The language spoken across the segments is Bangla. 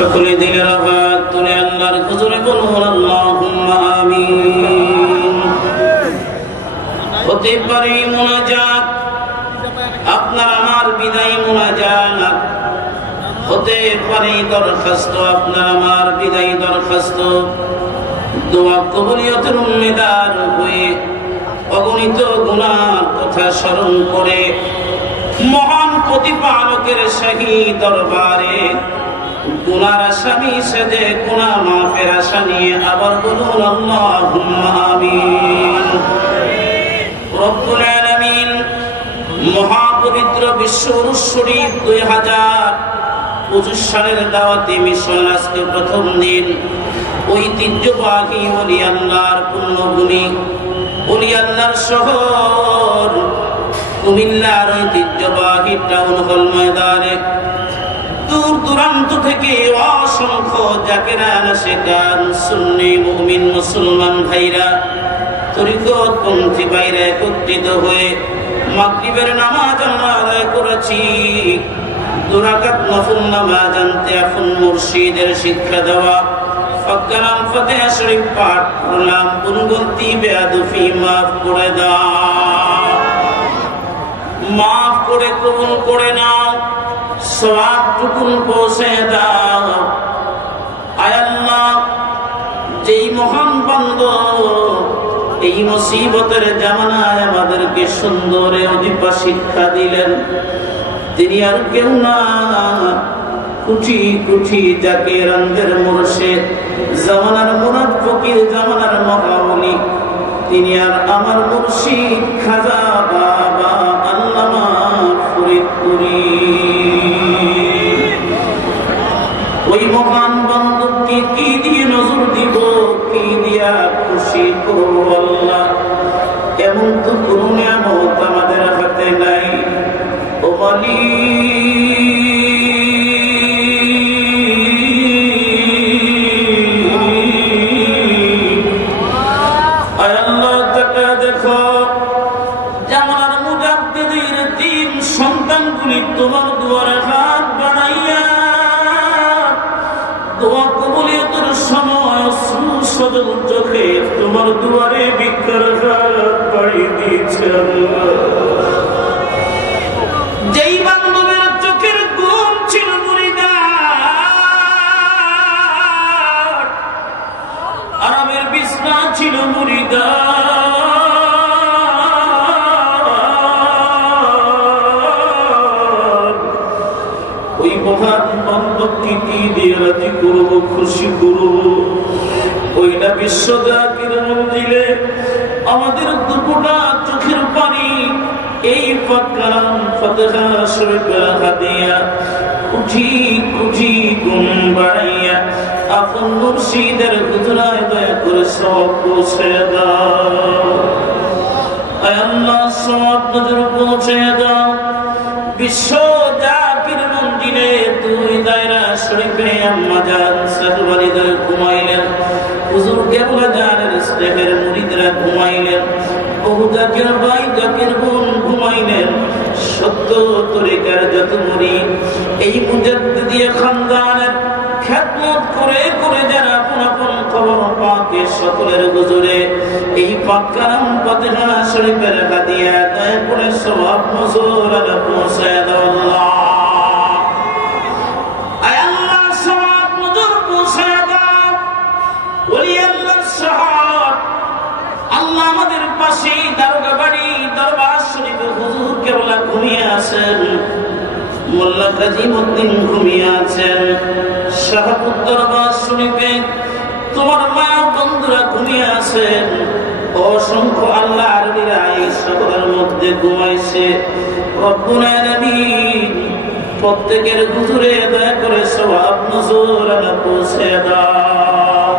সকলে দিলের আওয়াজ তুলে আল্লাহর হুজুরে বলুন আল্লাহুম্মা আমিন। হতে পারে মুনাজাত আপনার আমার বিদায় মুনাজাত, হতে পারে দরখাস্ত আপনার আমার বিদায় দরখাস্ত। দোয়া কবুলিয়তের উম্মেদার হয়ে অগণিত গুনাহ কথা স্মরণ করে মহান প্রতিপালকের শাহী দরবারে গুনার আসামি সেজে গুনাহ মাফের আশা নিয়ে আবার বলুন আল্লাহুম্মা আমিন। রব্বুল আলামিন মহাপবিত্র বিশ্ব উরুস শরীফ 2025 সালের দাওয়াতি মিশন আজকে প্রথম দিন। ঐতিহ্যবাহী ওলি আল্লাহর পুণ্যভূমি, ওলি আল্লাহর শহর কুমিল্লার ঐতিহ্যবাহী টাউন হল ময়দানে দূর দূরান্ত থেকে অসংখ্য জাকেরান আশিকান সুন্নি মুমিন মুসলমান ভাইরা তরিকত পন্থী ভাইরা একত্রিত হয়ে মাগরিবের নামাজ আমরা আদায় করেছি। 2 রাকাত নফল নামাজ আনতে এখন মুর্শিদের শিক্ষা দেওয়া ফাকারাম ফাতিহা শরীফ পাঠ করলাম। ভুলগন্তি বেয়াদফি মাফ করে দাও, মাফ করে কবুল করে নাও, সওয়াব টুকুন পৌঁছে দাও। আয় আল্লাহ, যেই মহান বান্দা এই মুসিবতের জামানায় আমাদেরকে সুন্দর অধিপা শিক্ষা দিলেন, তিনি আর কেউ না, কুচি কুচি জাকেরানদের মুর্শিদ, জামানার মুরাদ ফকির, জামানার মহাওলি, তিনি আর আমার মুর্শিদ খাজা বাবা আল্লামা ফরিদপুরি। ওই মহান বান্দরকে কি দিয়ে নজর দিব, কি দিয়া খুশি করব আল্লাহ? এমন তো কোন নিয়ামত আমাদের হাতে নাই। ও মালিক, আয় আল্লাহ তাকা দেখো, জামানার মুজাদ্দিদের 3 সন্তানগুলি তোমার দুয়ারে হাত বাড়াইয়া দোয়া কবুলিয়তের সময় সজল চোখে তোমার দুয়ারে ভিক্ষার হাত বাড়িয়ে দিয়েছেন। যেই বান্ধবের চোখের ঘুম ছিল মুরিদার, আরামের বিছনা ছিল মুরিদার, ওই মহান বান্ধবকে কি দিয়ে রাজি করবো, খুশি করবো? ওই না বিশ্ব জাকির মঞ্জিলে আমাদের দুপুটা চোখের পানি এই ফাকারাম ফাতিহা শরীফের হাদিয়া কুচি কুচি গুণ বাড়াইয়া আপন মুর্শিদের হুজরায় দয়া করে সব পৌঁছে দাও। আয় আল্লাহ, সব নজর পৌঁছে দাও। বিশ্ব জাকির মঞ্জিলে 2 দায়রা শরীফে আম্মা জান সাদওয়ালিদের ঘুমাইলেন, হুজুর কেবলা জানের স্নেহের মুরিদরা ঘুমাইলেন, বহু জাকির ভাই জাকির বোন ঘুমাইলেন। সত্য তরিকার যত মুরিদ এই মুজাদ্দিদিয়া খানদানের খিদমত করে করে যারা আপন আপন কবর পাকে সকলের হুজুরে এই ফাকারাম ফাতিহা শরীফের হাদিয়া দয়া করে সওয়াব নজর আলা পৌঁছে দাও আল্লাহ। আয় আল্লাহ, সওয়াব নজর পৌঁছে দাও। ওলি আল্লাহর শহর আল্লাহ আমাদের পাশে দারোগা বাড়ি দরবার শরীফে হুজুর কেবলা ঘুমিয়ে আছেন, মোল্লা কাজীমউদ্দিন ঘুমিয়ে আছেন, শাহপুর দরবার শরীফে তোমার মা বন্ধুরা ঘুমিয়ে আছেন, অসংখ্য আল্লাহ আরবিরা এই শহরের মধ্যে ঘুমাইছে। রব্বুল আলামিন প্রত্যেকের হুজুরে দয়া করে সওয়াব নজর আলা পৌঁছে দাও।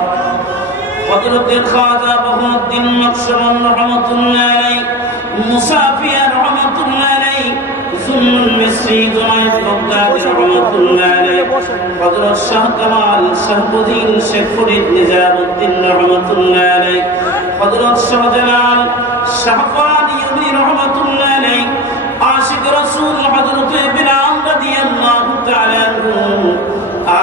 হযরত খাজা বাহাউদ্দিন নকশবন্দ রহমাতুল্লাহ আলাইহি, মুসাফিয়া রহমাতুল্লাহ আলাইহি, সুন্নুল মিসরি জুনায়েদ বাগদাদি রহমাতুল্লাহ আলাইহি, হযরত শাহ কামাল শাহবুদ্দিন শেখ ফরিদ নিজামউদ্দিন রহমাতুল্লাহ আলাইহি, হযরত শাহজালাল শাহফানি রহমাতুল্লাহ আলাইহি, আশিক রাসূল হযরত ইবনে আমর রাদিয়াল্লাহু তাআলা আনহু,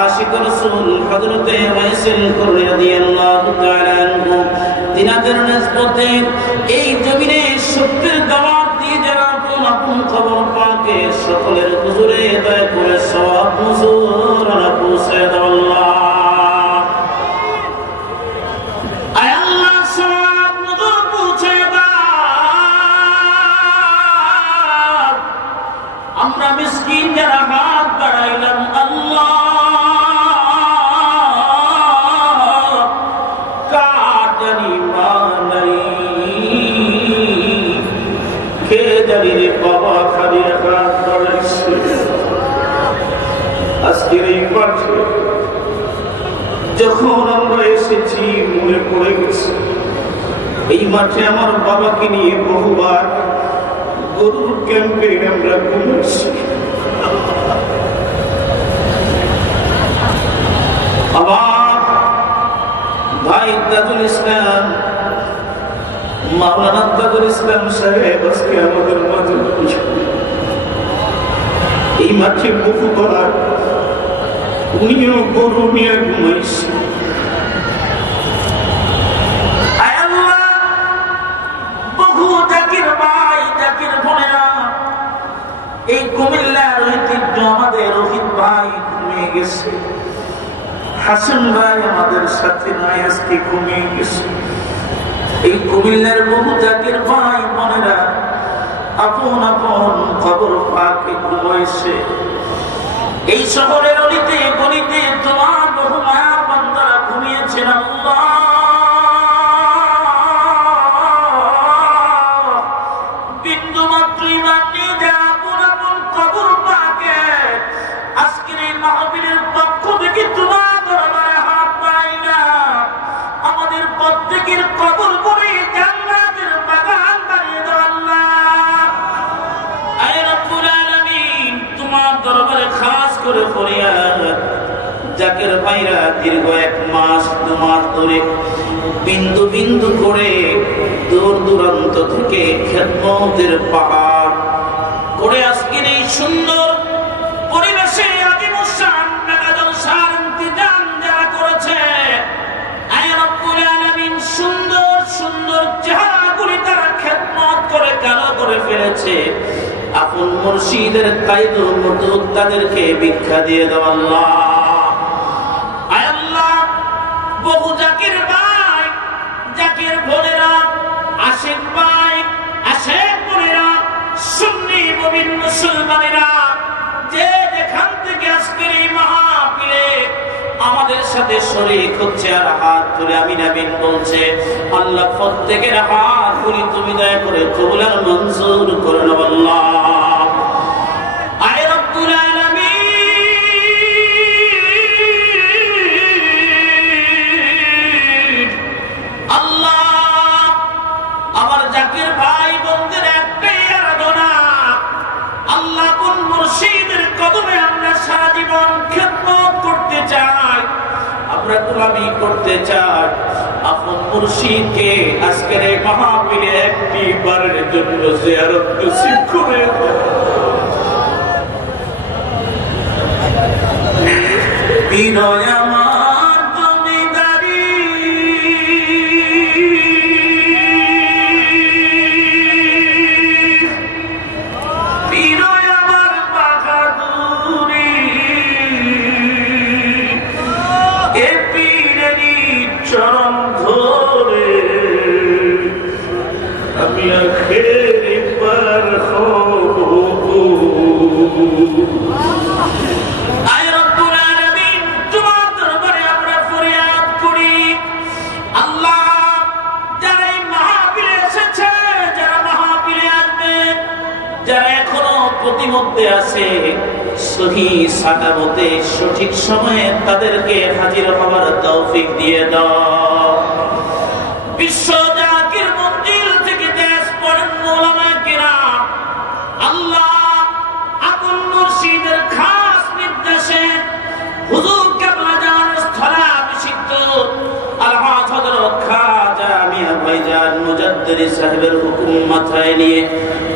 আশিক রাসূল হযরতে ওয়াইসিল কুরনি রাদিয়াল্লাহু তাআলা আনহু তিনাদের নিসবতে এই জমিনে সত্যের দাওয়াত দিয়ে যারা আপন খবর পাকে সকলের হুজুরে দয়া করে সওয়াব নজুর আলা পৌঁছে দাও আল্লাহ। আয় আল্লাহ সওয়াব নজুর পৌঁছে দাও। আমরা মিসকিন যারা হাত বাড়াইলাম আল্লাহ কার জানি মা নাই, কে জানি রে বাবা খালি হাত বাড়াইছে। আজকের এই মাঠে যখন আমরা এসেছি মনে পড়ে গেছে এই মাঠে আমার বাবাকে নিয়ে বহুবার গরুর ক্যাম্পে আমরা ঘুমেছি। আমার ভাই তাজুল ইসলাম মাওলানা তাজুল ইসলাম সাহেব আজকে আমাদের মাঝে এই মাঠে বহুবার উনিও গরু নিয়ে ঘুমাইছে। এই কুমিল্লার ঐতিহ্য আমাদের রহিত ভাই ঘুমিয়ে গেছে, হাসান ভাই আমাদের সাথে নাই আজকে ঘুমিয়ে গেছে। এই কুমিল্লার বহু জাতির ভাই বোনেরা আপন আপন খবর পাকে ঘুমাইছে। এই শহরের অলিতে গলিতে তোমার বহু মায়া বান্দারা ঘুমিয়েছেন আল্লাহ। বিন্দু মাত্র ইমান নিয়ে যা আপন আপন কবর পাকে আজকের এই মাহফিলের পক্ষ থেকে তোমার দরবারে হাত পাই না, আমাদের প্রত্যেকের কবর করে জান্নাতের বাগান বানিয়ে দাও আল্লাহ। আয় রব্বুল আলামিন তোমার দরবারে খাস করে ফরিয়াদ জাকের ভাইরা দীর্ঘ 1 মাস 2 মাস ধরে বিন্দু বিন্দু করে দূর দূরান্ত থেকে খেদমতের পাহাড় করে আজকের এই সুন্দর পরিবেশে আদিমুসান মেগাদল সার ইন্তজাম যারা করেছে আয় রব্বুল আলামিন সুন্দর সুন্দর চেহারাগুলি তারা খেদমত করে কালো করে ফেলেছে। আপন মুর্শিদের কায়দু মুতুত তাদেরকে ভিক্ষা দিয়ে দাও আল্লাহ। আয় আল্লাহ বহু জাকির ভাই জাকির বোনেরা আশিক ভাই আশিক বোনেরা সুন্নি মুমিন মুসলমানেরা যে যেখান থেকে আজকের এই মাহফিলে আমাদের সাথে শরীক হচ্ছে আর হাত ধরে আমিন আমিন বলছে আল্লাহ প্রত্যেকের হাত গুলি তুমি দয়া করে কবুল আর মঞ্জুর করে নাও আল্লাহ। আয় রব্বুল আলামিন আল্লাহ আমার জাকির ভাই বন্ধুদের একটাই আরাধনা আল্লাহ কোন মুর্শিদের কদমে আমরা সারা জীবন খেদমত করতে চাই, আমরা গোলামি করতে চাই। আপন মুর্শিদকে আজকের এই মাহফিলে একটি বারের জন্য জিয়ারত নসিব করে বিনয় আমার জমিদারি বিনয় আমার বাহাদুরি এ পীরেরই চরণ ধরে আমি আখেরি পার হব। আয় রব্বুল আলামিন তোমার দরবারে আমরা ফরিয়াদ করি আল্লাহ যারা এই মাহফিলে এসেছে যারা মাহফিলে আসবে যারা এখনো প্রতিমধ্যে আছে সহি সাদামতে সঠিক সময়ে তাদেরকে হাজির হওয়ার তৌফিক দিয়ে দাও। বিশ্ব জাকির মঞ্জিল থেকে দেশ পড়েন ওলামায়ে কিরাম আল্লাহ আপন মুর্শিদের খাস নির্দেশে হুজুর কেবলা জান স্থলাভিষিক্ত আলহাজ হযরত খাজা মিয়া ভাইজান মুজাদ্দিদ সাহেবের হুকুম মাথায় নিয়ে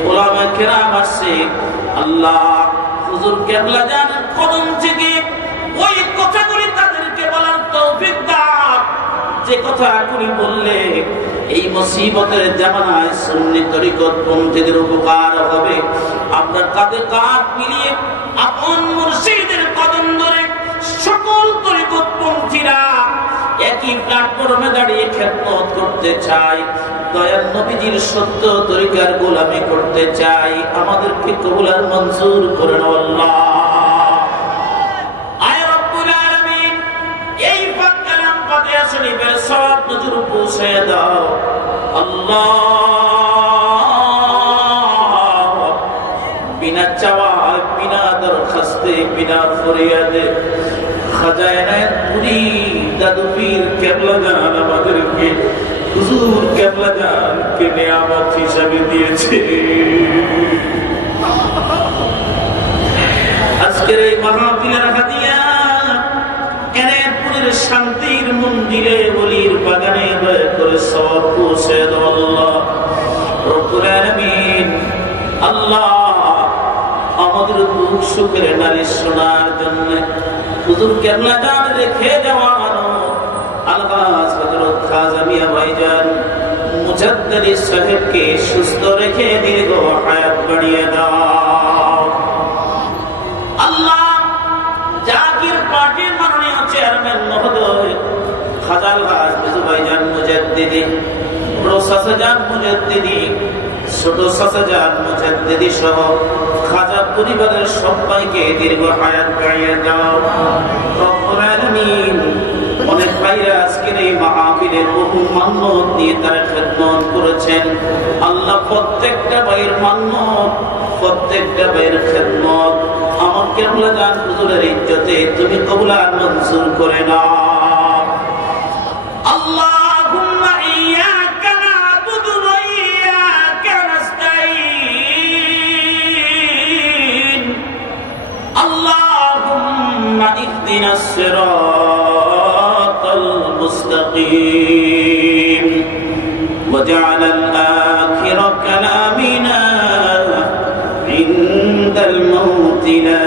ওলামায়ে কিরাম আসছে আল্লাহ হুজুর কেবলা জানের কদম থেকে ওই কথা কথা করি বললে এই মুসিবতের জামানায় সুন্নি তরিকত পন্থীদের উপকার হবে। আপনার কাঁধে কাঁধ মিলিয়ে আপন মুর্শিদের কদম ধরে সকল তরিকত পন্থীরা একই প্ল্যাটফর্মে দাঁড়িয়ে খেদমত করতে চাই, দয়ার নবীজির সত্য তরিকার গোলামি করতে চাই। আমাদেরকে কবুল আর মঞ্জুর করেন আল্লাহ। আয় রব্বুল আলামিন, এই পাক কালাম ফাতিহা শরীফের সওয়াব নজর পৌঁছে দাও আল্লাহ। বিনা চাওয়ায়, বিনা দরখাস্তে, বিনা ফরিয়াদে খাজানায়ে পুরি দাদু পীর কেবলা জান আমাদেরকে হুজুর কেবলা জানকে নিয়ামত হিসাবে দিয়েছে। আজকের এই মাহফিলের হাদিয়া এরপুরের শান্তির মন্দিরে ওলির বাগানে দয়া করে সওয়াব পৌঁছে দাও আল্লাহ রব্বুল আলামিন। আল্লাহ আমাদের দুঃখ সুখের নালিশ শোনার জন্য হুজুর কেবলা জান রেখে যাওয়া আলহাজ হযরত খাজা মিয়া ভাইজান মুজাদ্দিদ সাহেবকে সুস্থ রেখে দীর্ঘ হায়াত বাড়িয়ে দাও আল্লাহ। জাকির পার্টির মাননীয় চেয়ারম্যান মহোদয় খাজা আলহাজ ভাইজান মুজাদ্দিদি, বড় চাচাজান মুজাদ্দিদি, ছোট চাচাজান মুজাদ্দিদি সহ খাজা পরিবারের সবাইকে দীর্ঘ হায়াত বাড়িয়ে দাও রব্বুল আলামিন। অনেক ভাইরা আজকের এই মাহফিলে বহু মান্যত দিয়ে তারা খেদমত করেছেন আল্লাহ। প্রত্যেকটা ভাইয়ের মান্যত, প্রত্যেকটা ভাইয়ের খেদমত আমার কেবলা জান হুজুরের ইজ্জতে তুমি কবুল আর মঞ্জুর করে নাও। আল্লাহুম্মা ইয়্যাকা না'বুদু ওয়া ইয়্যাকা নাস্তাঈন। আল্লাহুম্মা ইহদিনাস সিরাতাল মুস্তাকিম ওয়াজআল আল-আখিরা কালামিনা ইনদাল মাউত লা